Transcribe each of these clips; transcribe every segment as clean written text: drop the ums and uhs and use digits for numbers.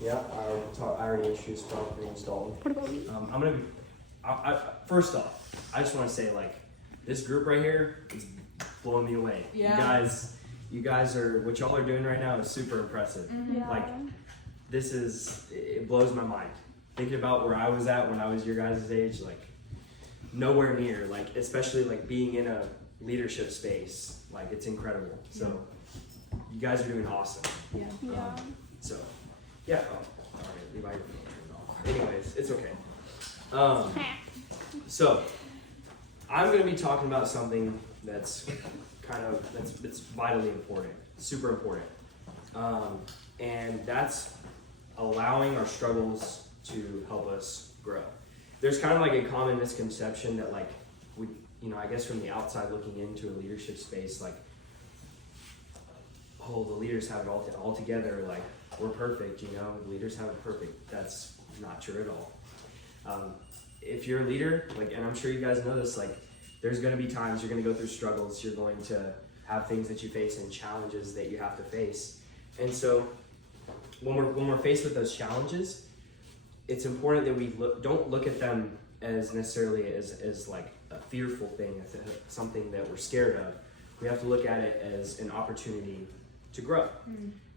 Yeah, I already introduced myself. My name's Dalton. What about me? I'm gonna be. First off, I just want to say like this group right here is blowing me away. Yeah. You guys are what y'all are doing right now is super impressive. Yeah. Like it blows my mind. Thinking about where I was at when I was your guys' age, like nowhere near. Like especially like being in a leadership space, like it's incredible. So you guys are doing awesome. Yeah. Yeah. So yeah. Oh, all right. Leave my phone turned off. Anyways, it's okay. So I'm going to be talking about something that's that's vitally important, super important, and that's allowing our struggles to help us grow. There's kind of like a common misconception that like we, I guess from the outside looking into a leadership space, like, oh, the leaders have it all together, like we're perfect, the leaders have it perfect. That's not true at all. If you're a leader, like, and I'm sure you guys know this, like, there's going to be times you're going to go through struggles. You're going to have things that you face and challenges that you have to face. And so, when we're faced with those challenges, it's important that we don't look at them as necessarily as like a fearful thing, as something that we're scared of. We have to look at it as an opportunity to grow.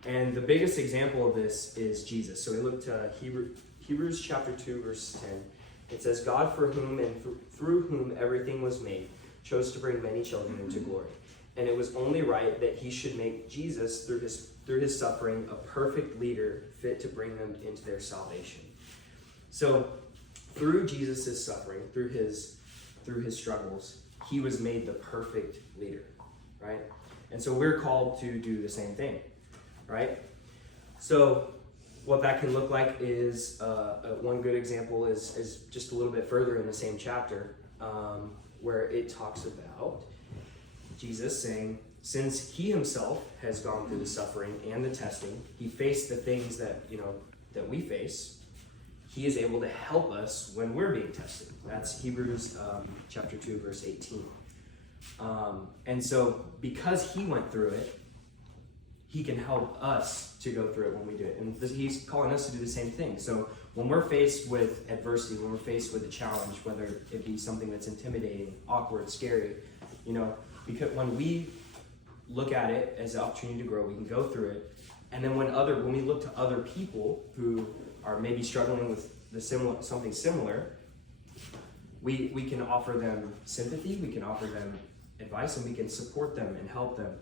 And the biggest example of this is Jesus. So we look to Hebrews chapter 2, verse 10. It says, God, for whom and through whom everything was made, chose to bring many children into glory. And it was only right that he should make Jesus, through his suffering, a perfect leader fit to bring them into their salvation. So through Jesus' suffering, through his struggles, he was made the perfect leader, right? And so we're called to do the same thing, right? So what that can look like is, one good example is just a little bit further in the same chapter, where it talks about Jesus saying, since he himself has gone through the suffering and the testing, he faced the things that we face, he is able to help us when we're being tested. That's Hebrews chapter 2, verse 18. And so because he went through it, he can help us to go through it when we do it. And he's calling us to do the same thing. So when we're faced with adversity, when we're faced with a challenge, whether it be something that's intimidating, awkward, scary, because when we look at it as an opportunity to grow, we can go through it. And then when we look to other people who are maybe struggling with something similar, we can offer them sympathy, we can offer them advice, and we can support them and help them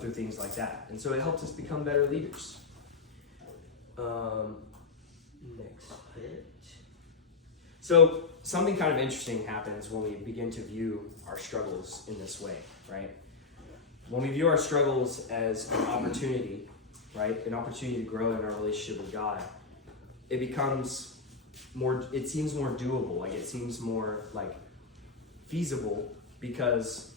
through things like that. And so it helps us become better leaders. Next bit. So something kind of interesting happens when we begin to view our struggles in this way, right? When we view our struggles as an opportunity, right? An opportunity to grow in our relationship with God, it seems more doable, like it seems more like feasible because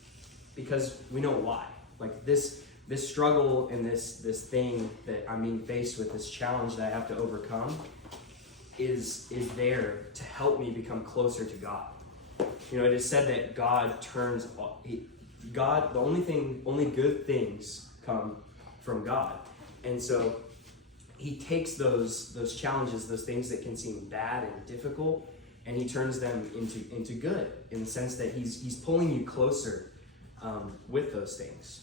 we know why. Like this struggle and this thing that I'm being faced with, this challenge that I have to overcome, is there to help me become closer to God. It is said that the only good things come from God. And so he takes those challenges, those things that can seem bad and difficult, and he turns them into good, in the sense that he's pulling you closer with those things.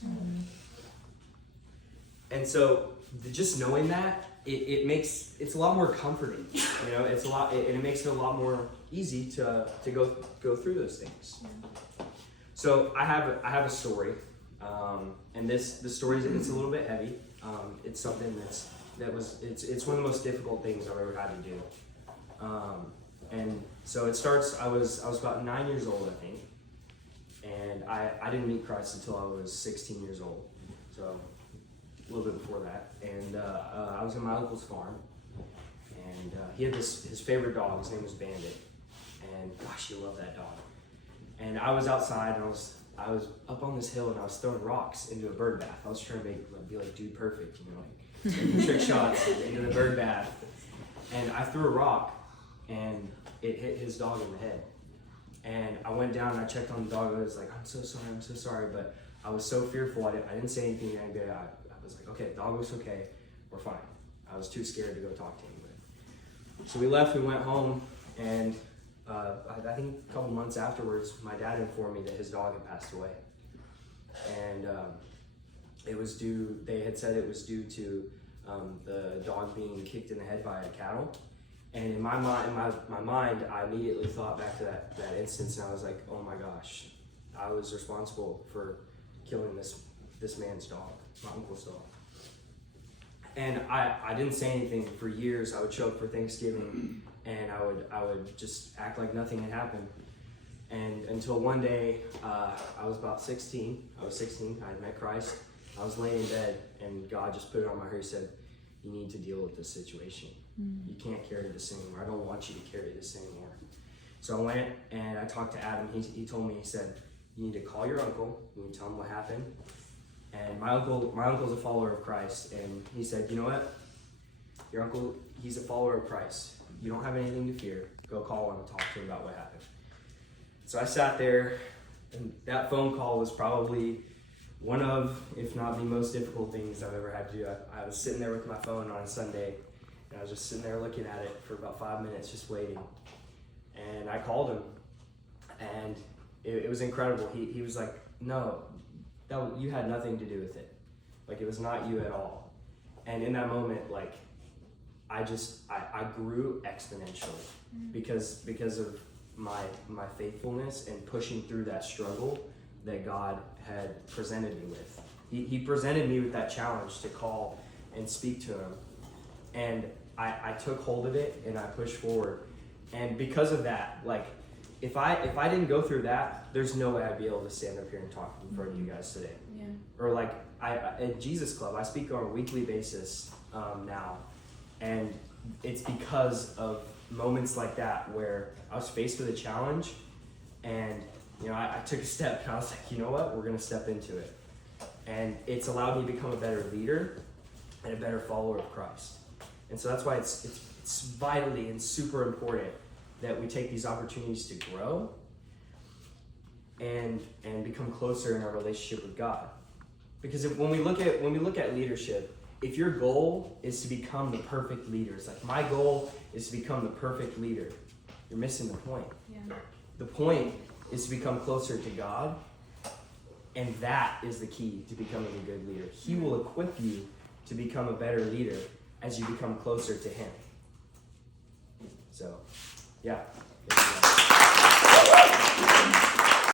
And so just knowing that, it's a lot more comforting. It makes it a lot more easy to go through those things. So I have a story, and the story it's a little bit heavy. It's something it's one of the most difficult things I've ever had to do. And so it starts. I was about 9 years old, I think, and I didn't meet Christ until I was 16 years old. So a little bit before that, and I was in my uncle's farm, and he had his favorite dog. His name was Bandit, and gosh, he loved that dog. And I was outside, and I was up on this hill, and I was throwing rocks into a bird bath. I was trying to be like Dude Perfect, like trick shots into the bird bath. And I threw a rock, and it hit his dog in the head. And I went down and I checked on the dog. I was like, I'm so sorry, but I was so fearful. I didn't say anything. I was like, okay, the dog was okay, we're fine. I was too scared to go talk to anybody. So we left, we went home, and I think a couple months afterwards, my dad informed me that his dog had passed away. And it was due, they had said it was due to the dog being kicked in the head by a cattle. And in my mind, I immediately thought back to that instance, and I was like, oh my gosh, I was responsible for killing this man's dog, my uncle's dog. And I didn't say anything for years. I would show up for Thanksgiving, and I would just act like nothing had happened. And until one day, I was about 16. I was 16. I had met Christ. I was laying in bed, and God just put it on my heart. He said, you need to deal with this situation. You can't carry this anymore. I don't want you to carry this anymore. So I went and I talked to Adam. He told me, he said, you need to call your uncle. You need to tell him what happened. And my uncle's a follower of Christ. And he said, you know what? Your uncle, he's a follower of Christ. You don't have anything to fear. Go call him and talk to him about what happened. So I sat there, and that phone call was probably one of, if not the most difficult things I've ever had to do. I was sitting there with my phone on a Sunday, and I was just sitting there looking at it for about 5 minutes, just waiting. And I called him, and it was incredible. He was like, no, you had nothing to do with it. Like, it was not you at all. And in that moment, like, I grew exponentially because of my faithfulness and pushing through that struggle that God had presented me with. He presented me with that challenge to call and speak to him. And I took hold of it and I pushed forward. And because of that, like, if I didn't go through that, there's no way I'd be able to stand up here and talk in front of you guys today. Yeah. Or like at Jesus Club, I speak on a weekly basis now, and it's because of moments like that where I was faced with a challenge, and I took a step and I was like, you know what, we're gonna step into it, and it's allowed me to become a better leader and a better follower of Christ. And so that's why it's vitally and super important that we take these opportunities to grow and become closer in our relationship with God. Because when we look at leadership, if your goal is to become the perfect leader, it's like my goal is to become the perfect leader, you're missing the point. Yeah. The point is to become closer to God, and that is the key to becoming a good leader. He will equip you to become a better leader as you become closer to Him. So, yeah.